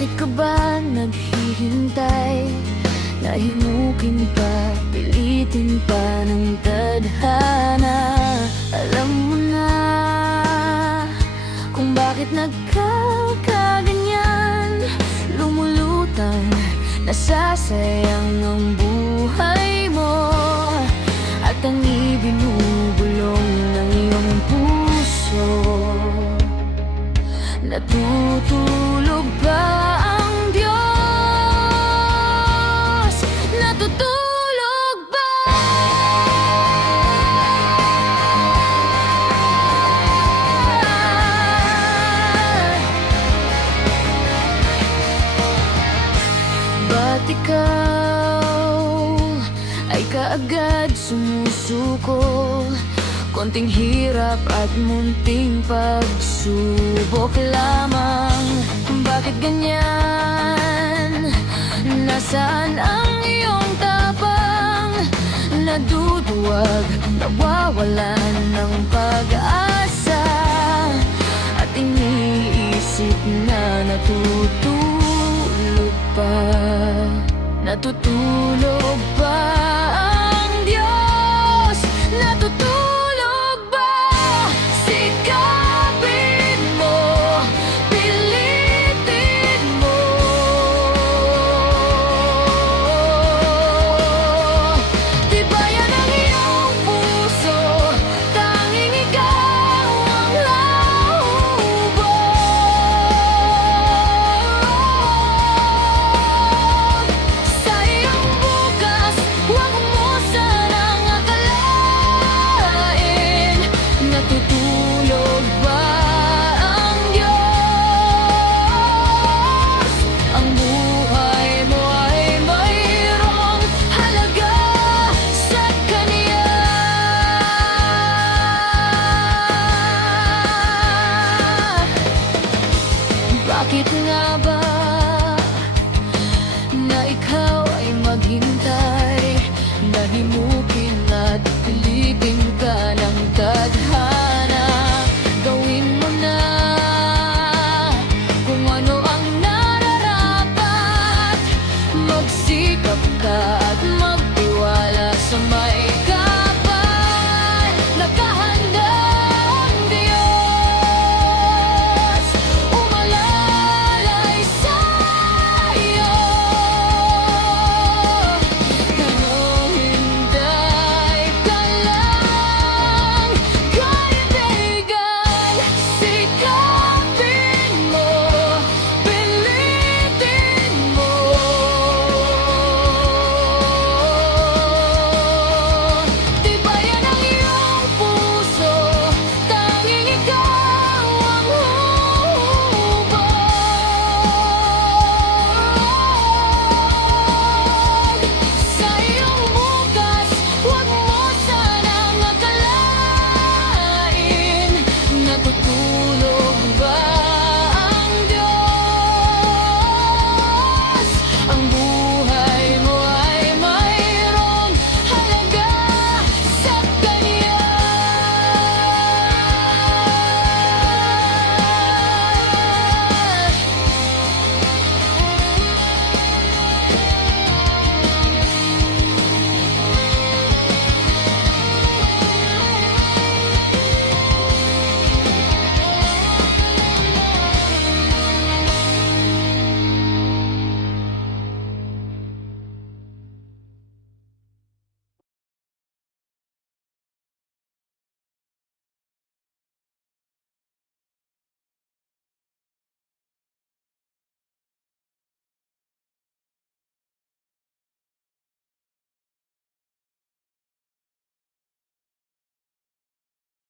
Bakit ka ba naghihintay? Nahimukin pa, pilitin pa ng tadhana. Alam mo na kung bakit nagkakaganyan. Lumulutang, nasasayang ang buhay mo, at ang ibinubulong ng iyong puso. Natutulog ba ang Diyos? Natutulog ba? Ba't ikaw ay kaagad sumusuko? Konting hirap at munting pagsubok lamang. Bakit ganyan? Nasaan ang iyong tapang? Naduduwag, nawawalan ng pag-asa, at iniisip na natutulog pa. Natutulog pa.